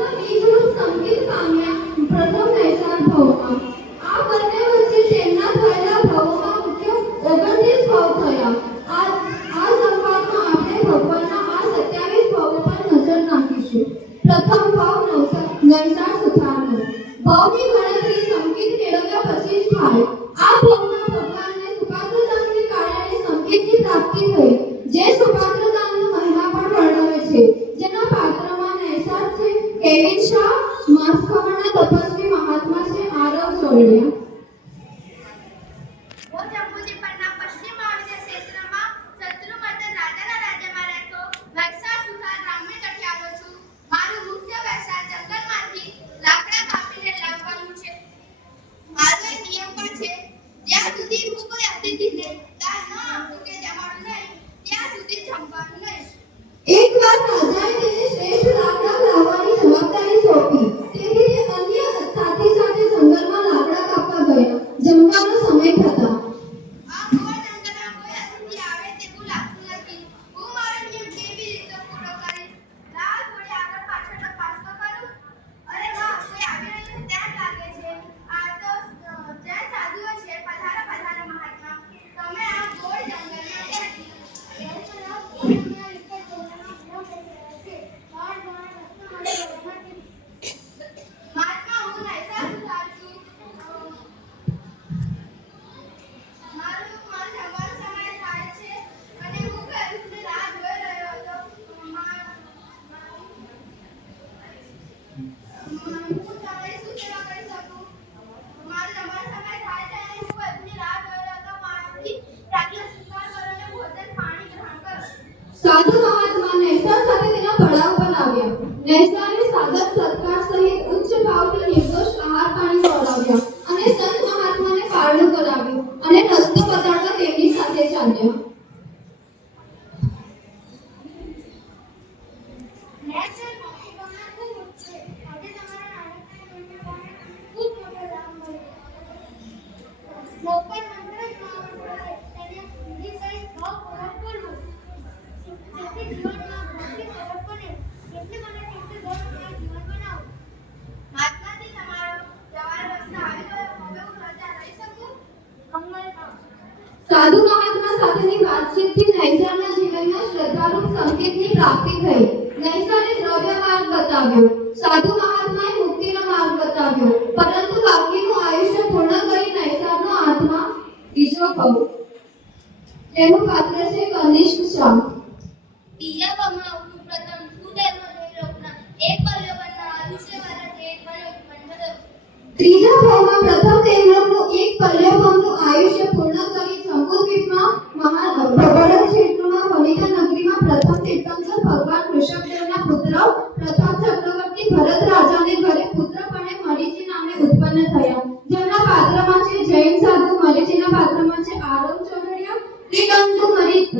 વંશના બીજરૂપ સંકેત પામ્યા પ્રથમ નૈસાર ભાવમાં. આ બંને વચ્ચે તેમના થયેલા ભાવોમાં મુખ્ય 29 ભાવ થયા. આ સંવાદમાં આપણે ભગવાનના આ 27 ભાવો પર નજર નાખીશું. પ્રથમ ભાવ નૈસાર સુથારનો. ભાવની ગણતરી સંકેત મેળવ્યા પછી જ થાય. આ ભાવમાં ભગવાનને સુપાત્રદાનને કારણે સંકેતની પ્રાપ્તિ થઈ, જે સુપાત્રદાનનો મહિમા પણ વર્ણવે છે. જેના પાત્રમાં નૈસાર છે, કેવિન શાહ, માસખવરના તપસ્વી મહાત્મા છે આરવ ચોરડિયા. એકવાર રાજાએ તેને શ્રેષ્ઠ લાકડા લાવવાની જવાબદારી સોંપી. તેથી તે અન્ય સાથી સાથે જંગલમાં લાકડા કાપવા ગયા. જમવાનો સમય થતા સાધુ મહાત્મા નૈસાર સાથે તેના પડાવ પર આવ્યા. નૈસારે સ્વાગત સત્કાર સહિત ઉચ્ચ ભાવથી નિર્દોષ આહાર પાણી ખવડાવ્યા અને સંત મહાત્માને પારણું કરાવ્યું અને રસ્તો બતાડવા તેમની સાથે ચાલ્યા. સાધુ મહાત્મા સાથેની વાતચીતથી નૈસારના જીવનમાં શ્રદ્ધારૂપ સંકેતની પ્રાપ્તિ થઈ. નૈસારે દ્રવ્ય માર્ગ બતાવ્યો, સાધુ મહાત્માએ મુક્તિનો માર્ગ બતાવ્યો, પરંતુ બાકીનું આયુષ્ય પૂર્ણ કરી નૈસારનો આત્મા બીજો ભાવ. તેનું પાત્ર છે કનિષ્ક શાહ. બીજા ભાવમાં પ્રથમ સુધર્મ દેવલોકના એક પલ્લવના આયુષ્યવાળા દેવપણ ઉત્પન્ન થયો. ત્રીજા ભાવમાં પ્રથમ દેવલોકનું એક પલ્લવનું આયુષ્ય પૂર્ણ કરી જંબુદ્વીપમાં ભગવાન ક્ષેત્રમાં વનિતા નગરીમાં પ્રથમ તીર્થંકર ભગવાન ઋષભદેવના પુત્ર પ્રથમ ચક્રવર્તી ભરત રાજાને ઘરે પુત્રપણે મરીચી નામે ઉત્પન્ન થયા. જેમના પાત્રમાં છે જૈન સાધુ, મરીચીના પાત્રમાં છે આરવ ચોરડિયા.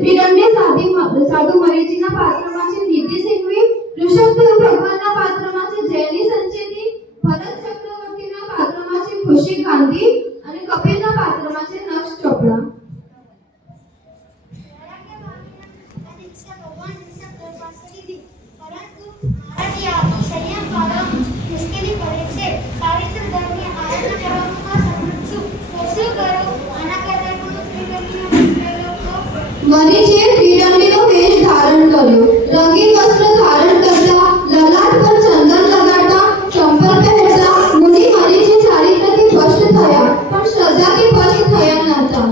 ત્રિદંડી સાધુ મરીચીના પાત્રમાં છે નીતિ સિંઘવી. ઋષભદેવ ભગવાનના પાત્રમાં છે જૈની સંચેતી. ભરત ચક્રવર્તીના પાત્રમાં છે ખુશી ગાંધી અને કપિલના પાત્રમાં છે નક્ષ ચોપડા. મરીચીએ ત્રિદંડીનો વેશ ધારણ કર્યો. રંગીન વસ્ત્ર ધારણ કરતા, લલાટ પર ચંદન લગાડતા, ચંપલ પહેરતા મુનિ મરીચી ચારિત્રથી ભ્રષ્ટ થયા, પણ શ્રદ્ધાથી ભ્રષ્ટ થયા નહોતા.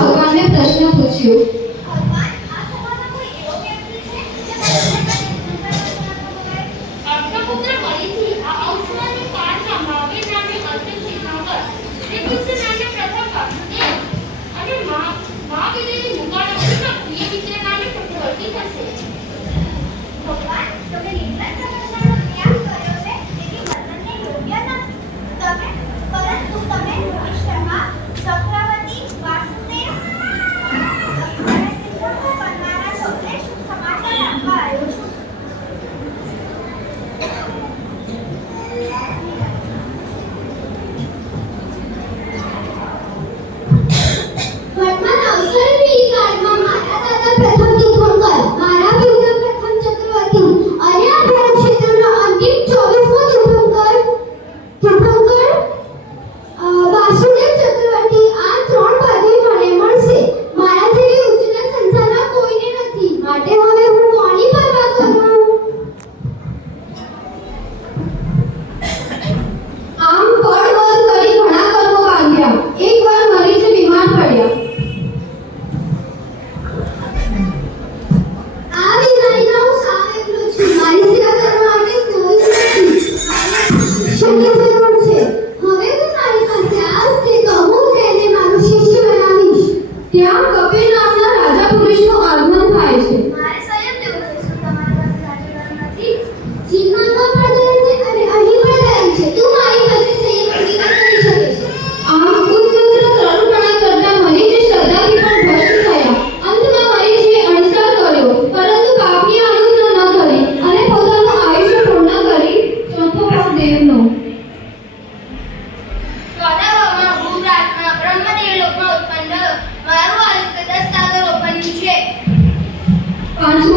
ભગવાનને પ્રશ્ન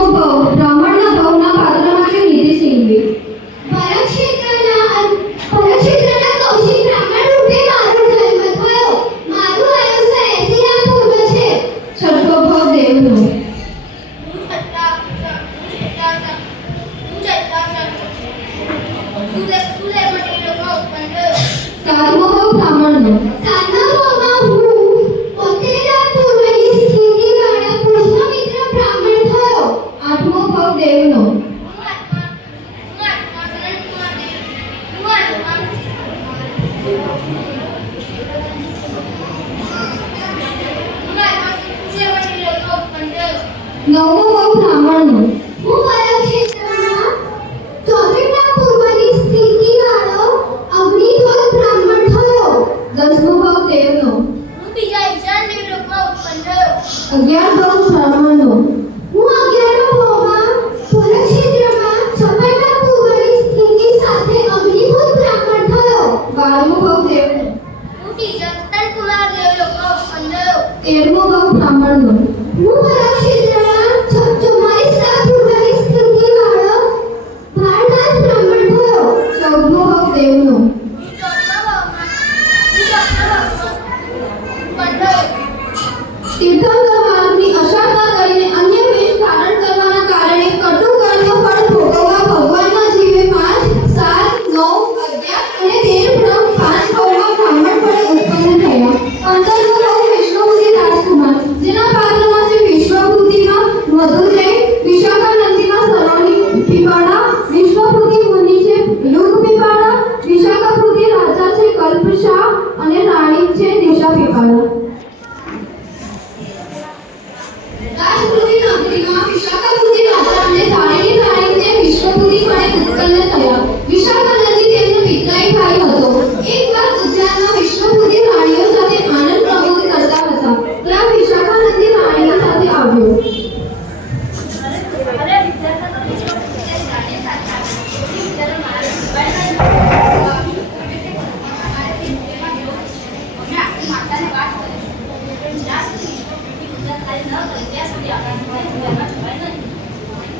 દસમો ભાવ બ્રાહ્મણના ભાવના પાત્રમાંથી નિધિ છીનવી. પરક્ષેત્રના કૌશિક બ્રાહ્મણ રૂપે મારો જન્મ થયો. મારું આયુષ્ય 80 ના પૂર્વ છે. છઠ્ઠો ભાવ દેવનો. સાતમો ભાવ બ્રાહ્મણનો. સાતમા ભાવમાં હું 73 ના પૂર્વની સ્થિતિવાળા પુષ્પમિત્ર બ્રાહ્મણ થયો. આઠમો ભાવ દેવનો. નવમો ભાવ બ્રાહ્મણનો. હું પરક્ષેત્રમાં 64 ના પૂર્વની સ્થિતિવાળો અગ્નિધોત બ્રાહ્મણ થયો. દસમો ભાવ દેવનો. અગિયાર ભાવ બ્રાહ્મણનો. હું 11મા ભાવમાં પરક્ષેત્રમાં 56 ના પૂર્વની સ્થિતિ સાથે અગ્નિભૂત બ્રાહ્મણ થયો. બારમો ભાવ દેવનો. તેરમો ભાવ બ્રાહ્મણનો. હું પરક્ષેત્રમાં 44 ના પૂર્વની સ્થિતિવાળો ભારનાથ બ્રાહ્મણ થયો. ચૌદમો ભાવ દેવનો. તીર્થંકર માર્ગની અશાંતા કરીને અન્ય વેશ ધારણ કરવાના કારણે કટુ કર્મ ફળ ભોગવવા ભગવાનના જીવે 5, 7, 9, 11 અને 13 બ્રહ્મ 5 ભાવમાં બ્રાહ્મણ ફળે ઉત્પન્ન થયા. 15મો ભાવ વિષ્ણુપતિ રાજકુમાર, જેના પાત્રમાં છે વિશ્વભૂતિમાં મધુજય, વિશાખાનંદીમાં સલોની પીપાળા, વિશ્વભૂતિ મુનિ છે લુગ પીપાળા, વિશાખાભૂતિ રાજા છે કલ્પશા અને રાણી છે દિશા પીપાળા. રાજપૂતી નગરીમાં વિશાખાભૂતિ રાજા અને ધારીની રાણીને વિશ્વભૂતિ ફળે ઉત્પન્ન થયા. વિશાખાનંદી તેમનો પિતરાઈ ભાઈ હતો. એકવાર ઉદ્યાનમાં વિશ્વભૂતિ રાણીઓ સાથે આનંદ પ્રમોદ કરતા હતા. ત્યાં વિશાખાનંદી રાણીઓ સાથે આવ્યો.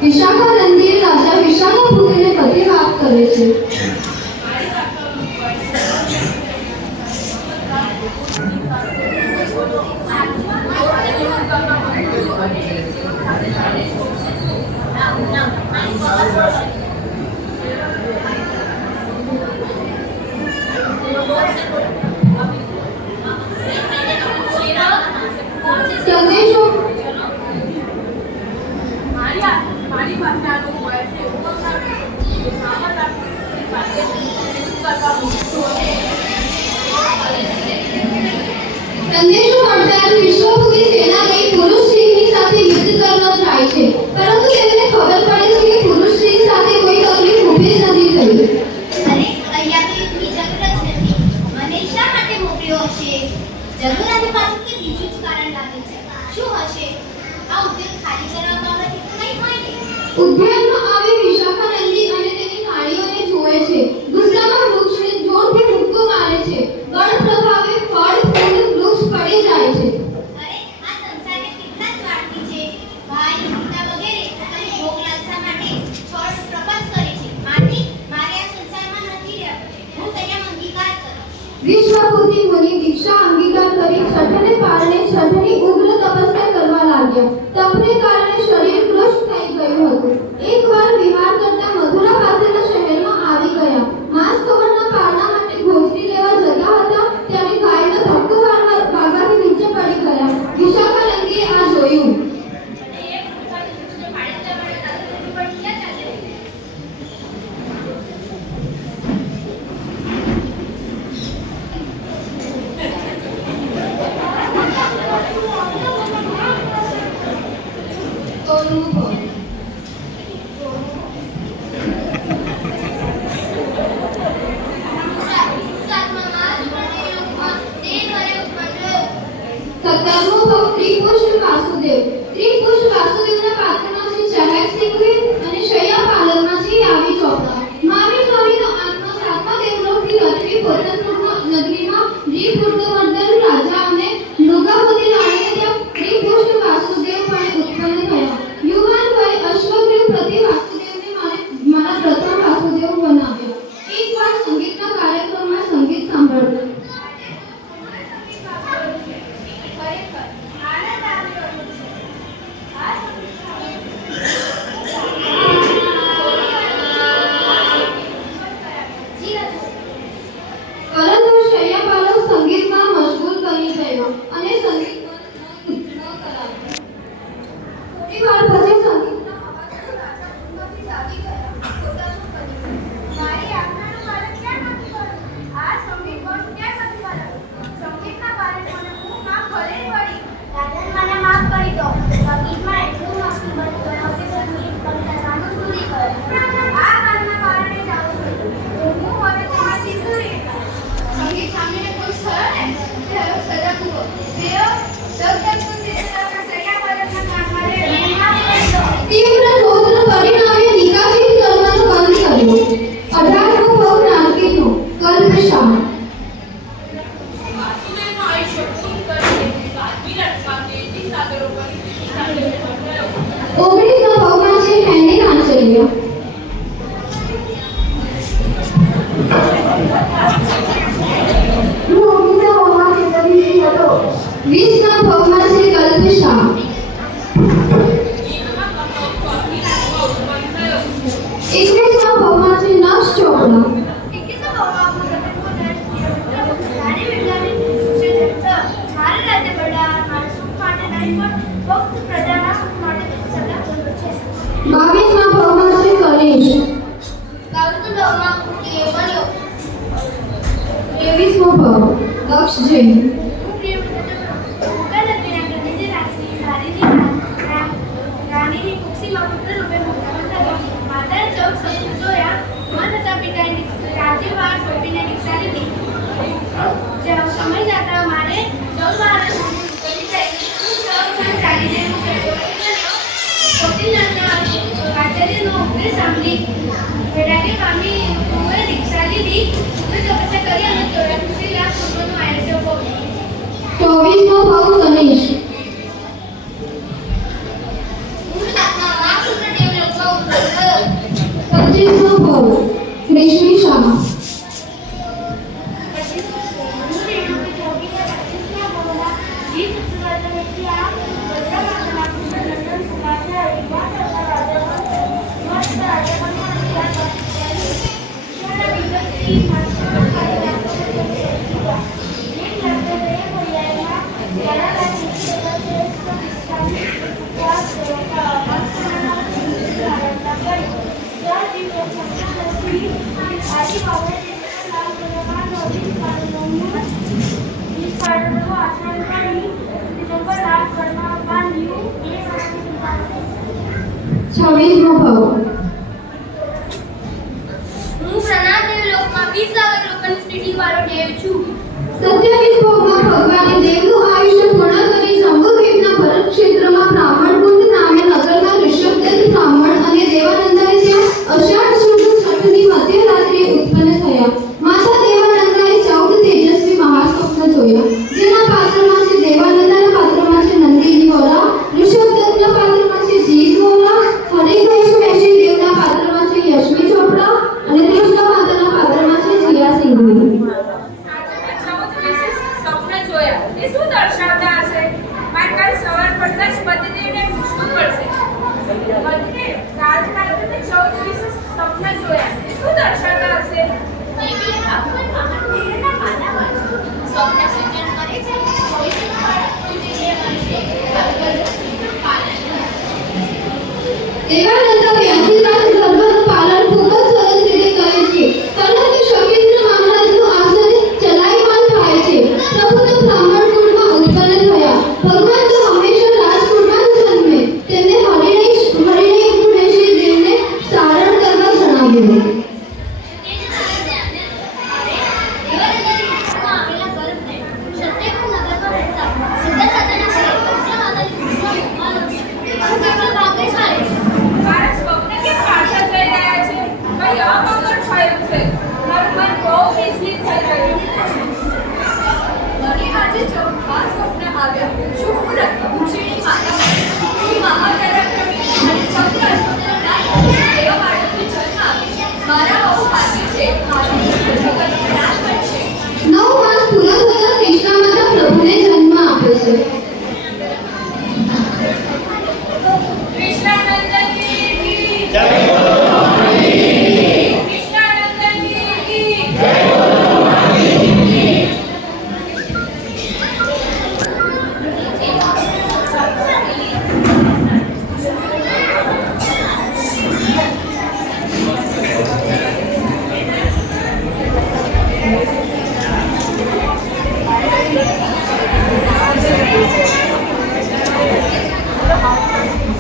વિશાખાનંદી રાજા વિશાખાભૂતિને બધી વાત કરે છે. સંદેશો સંદેશો મળતા જ વિશ્વભૂતિ સેના લઈ પુરુષ સિંહની સાથે યુદ્ધ કરવા જાય છે. પરંતુ તેમને ખબર પડે છે કે પુરુષ સિંહ સાથે કોઈ તકલીફ ઊભી જ નથી થઈ. અરે અહીંયા તો યુદ્ધની જરૂર જ નથી. મને શા માટે મોકલ્યો હશે? જરૂર આની પાછળ કે બીજું જ કારણ લાગે છે. શું હશે? આ ઉદ્યોગ ખાલી કરવા બાબતે કંઈ હોય ને? ઉદ્યાનમાં આવી વિશાખાનંદી અને તેની રાણીઓને જોવે છે. ગુસ્સામાં વૃક્ષને જોરથી મુક્કો મારે છે. બળ પ્રભાવે ફળ ફૂલ વૃક્ષ પડી જાય છે. અરે આ સંસારને કેટલા સ્વાર્થી છે. ભાઈ પિતા વગેરે પોતાની ભોગ લાલસા માટે છળ પ્રપંચ કરે છે. માટે મારે આ સંસારમાં નથી રહેવું. હું સંયમ અંગીકાર કરું. વિશ્વભૂતિ મુનિ દીક્ષા અંગીકાર કરી છઠને પારણે છઠની ઉગ્ર તપસ્યા કરવા લાગ્યા. તપને કારણે શરીર કૃષ્ણ થઈ ગયું હતું. એકવાર વિહાર કરતા મથુરા પાસેના શહેરમાં આવી ગયા. માંસ કવળના પારણા માટે ભોજની લેવા જતા હતા ત્યારે ગાયનો ધક્કો વાગવાથી નીચે પડી ગયા. વિશાખાનંદીએ આ જોયું. તીવ્ર રૌદ્ર પરિણામે નિકાસિત કરવાનો બંધ કર્યો. 18મો ભાગ નારકીયનો કલ્પશા. વાસુદેવનું આયુષ્ય પૂર્ણ કરીને વિરાટ સાથે દિશાગરો કરી સાથે થયો. 19મા ભાગમાં છે હેન્ડી આંચલ્ય. હું 19મા ભાગમાં ચેતનશીલ હતો. 20મા ભાગમાં છે કલ્પશા. 21મા ભાગમાં છે નક્ષ ચોપડા. ફક્ત 22મા ભાગમાં છે કલેશ. 23મો ભાગ દક્ષ જૈન. સમય જતા મારે 14 આચાર્યનો ઉપદેશ સાંભળી વૈરાગ્ય પામી હું દીક્ષા લીધી. તપસ્યા કરી અને 84 લાખ પુત્રોનું આયુષ્ય ભોગવ્યું. 24મો ભાગ કલેશ. હું સાતમા લાખ સુખદેવ લોકમાં ઉત્પન્ન થયો. 25મો ભાગ રેશમી શાહ. છવ્વીસમો ભાગ હું પ્રણાદેવ લોકમાં 20 સાગર લોકોની સ્થિતિ વાળો દેવ છું. 27 ભાગમાં ભગવાને દેવનું આયુષ્ય પૂર્ણ કરી શંભુદ્વીપના ભરત ક્ષેત્રમાં બ્રાહ્મણકુંડ નામે નગરના ઋષભદત્ત બ્રાહ્મણ અને દેવાનંદાએ ત્યાં અષાઢ શુદ્ધ છઠની મધ્યરાત્રિએ ઉત્પન્ન થયા. માતા દેવાનંદાએ 14 તેજસ્વી મહાસ્વપ્ન જોયા. જેના પાત્રમાં છે દેવાનંદાના પાત્રમાં છે નંદીની વોરા, ઋષભદત્તના પાત્રમાં છે જીત વોરા, હરિકૃષ્ણ દેવના પાત્રમાં છે યશ્વી ચોપડા અને કૃષ્ણ માતાના પાત્રમાં છે જીયા સિંઘવી. સ્વપ્ન જોયા તે શું દર્શાવતા હશે? મારે કાલ સવાર પડતા જ પતિદેવને પૂછવું પડશે. પતિદેવ, કાલ રાત્રે 14 વિશેષ સ્વપ્ન જોયા તે શું દર્શાવતા હશે? દેવી ભગવાન મહાદેવના માનવ સ્વપ્ન